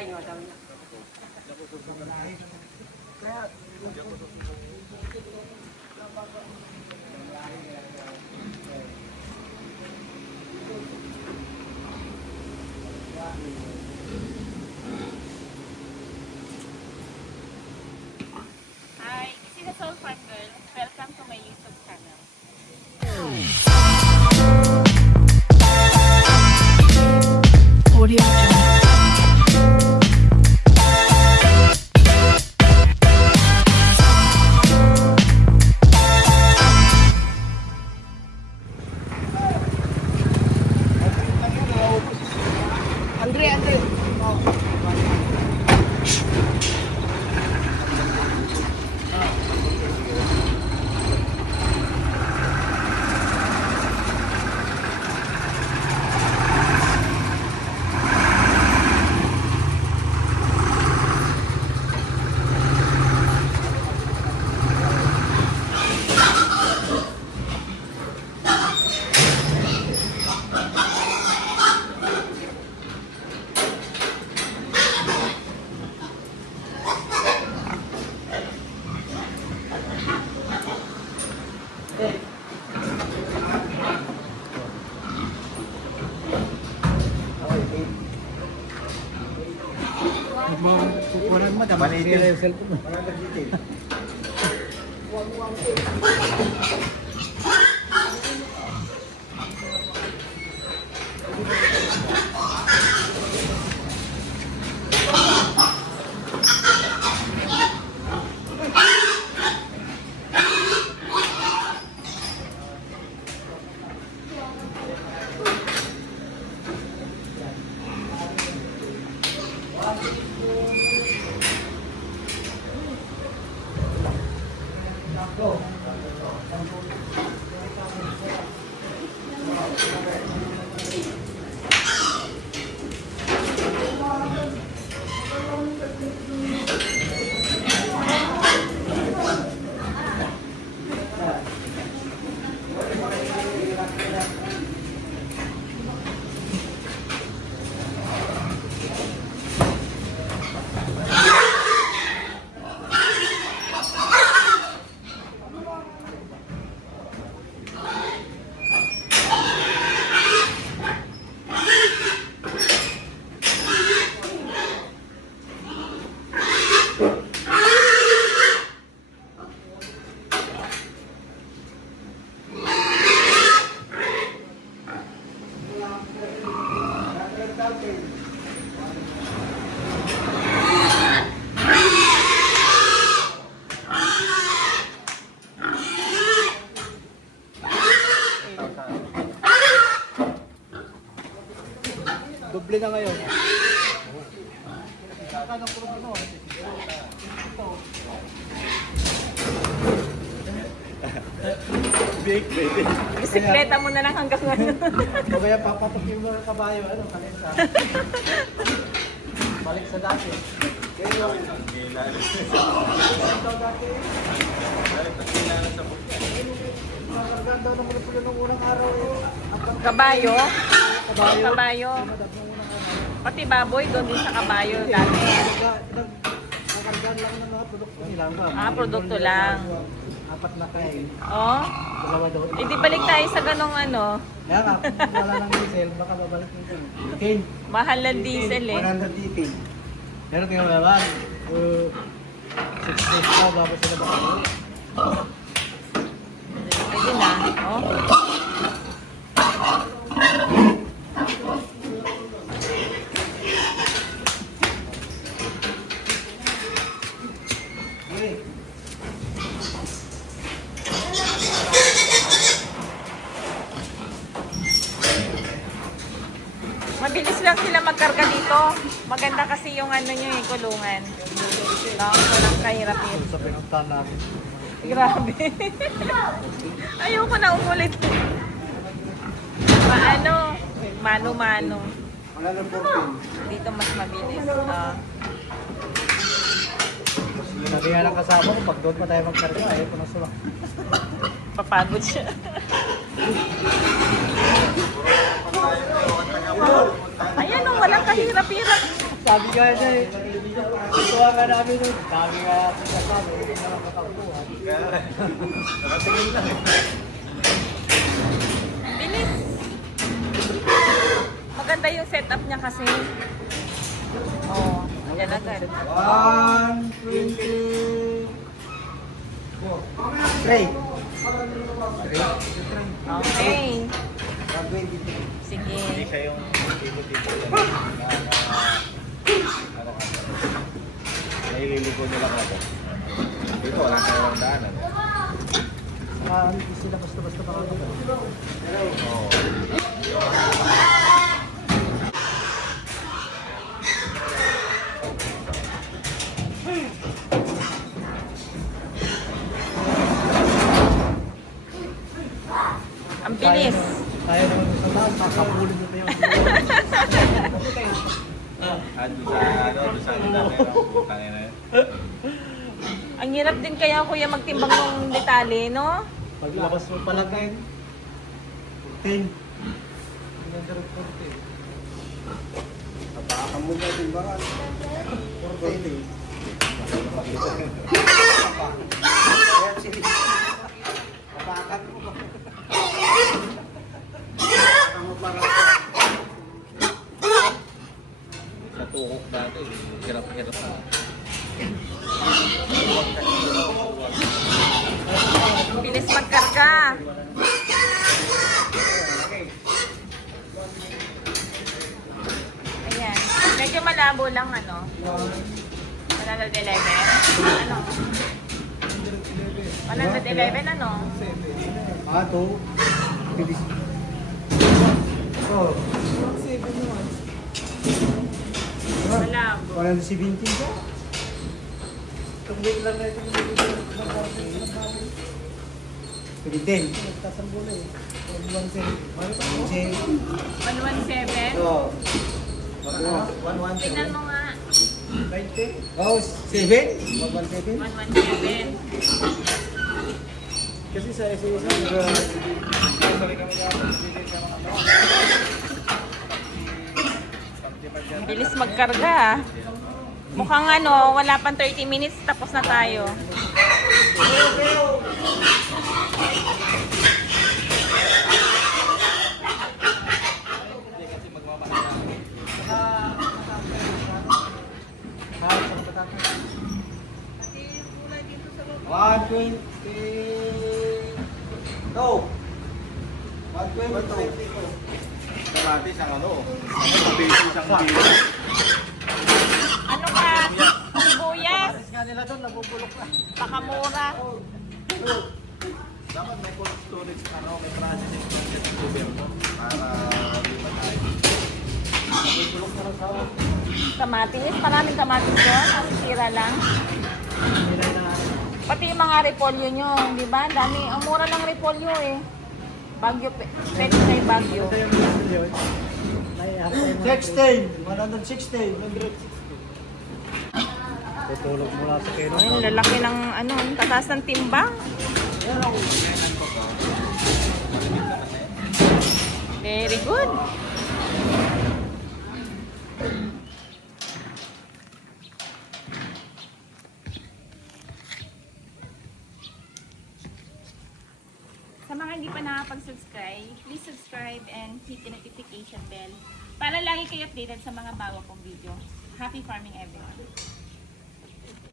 Hi, this is the Soul Farm Girl. Welcome to my YouTube channel. Audio Jungle. Kukunan mo, dapat sila yung cellphone mo. Doble na ngayon. Big baby. Bisikleta mo na lang hanggang ngayon. Kaya papatok yung mga kabayo, ano, kanin sa... Balik sa dati. Kaya yung... Nakargaan daw ng mga ng unang araw. Kabayo? Kabayo. Pati baboy doon din sa kabayo dati. Nakargaan lang ng mga produkto nila. Ah, produkto lang. Apat na kain. Oh? Dalawa daw. Eh di balik tayo sa ganong ano. Kaya nga, kung wala ng diesel, baka babalik nito. Okay. Mahal ng diesel eh. 180. Pero tingnan mo naman, 6 days pa bago sila bakit. Pwede na. Oh. Okay. Mabilis lang sila magkarga dito. Maganda kasi yung ano nyo yung kulungan. Walang kahirapin. Sa pinuntahan natin. Grabe. Ayoko na umulit. Paano? Mano-mano. Wala na 14. Dito mas mabilis. Sabi nga ng kasama ko, pag doon pa tayo magkarga, ayaw ko na sila. Papagod siya. Ayan o, walang kahirap-hirap. sabi nga niya eh. Tuwa nga namin nun. Sabi nga natin sa sabi, hindi na lang matakbuhan. Nakatingin lang eh. Bilis. Maganda yung setup niya kasi. Oh, andyan agad. 3. Okay. Sige. Hindi siya yung tipo-tipo yan. Ano ka? Naililigo nila ako. Dito, wala tayong daanan. Hindi sila basta-basta makakita. Oo. Ang bilis. Kaya naman sa taas, makakabulin nito yung Doon sa ano dami ng putang ina yun. Ang hirap din kaya kuya magtimbang ng detalye, no? Paglabas mo pa lang kayo. 10. Tapakan mo na din ba? 40. Tapakan mo ba? Tapakan mo para Sa tuhok dati, hirap-hirap na. Bilis magkarga. Ayan. Medyo malabo lang, ano? 111? Ano? 111, ano? Ato. Oh. Malabo. 117 ka? Tumbig lang na ito. 10. Nagtasambo na eh. 117. 117? Oo. Tingnan mo nga. 90? Oh, 7? 117? 117. Kasi sa isa Bilis magkarga. Ah. Mukhang ano, wala pang 30 minutes, tapos na tayo. Kamatis ang ano, basis ang bilo. Ano ka? Sibuyas? nga nila doon, nabubulok na. Pakamura. Dapat may cold storage, ano, may processing plant sa gobyerno para di ba tayo. Nabubulok na lang sa akin. Kamatis? Maraming kamatis doon? Nasisira lang? Nilay na Pati yung mga repolyo nyo, di ba? Dami. Ang mura ng repolyo eh. Bagyo, pwede kayo bagyo. 16! 160! 160! Tutulog mula sa kilo. Ay, lalaki ng ano, tataas ng timbang. Very good. Sa mga hindi pa nakapag-subscribe, please subscribe and hit the notification bell para lagi kayo updated sa mga bago kong video. Happy farming everyone!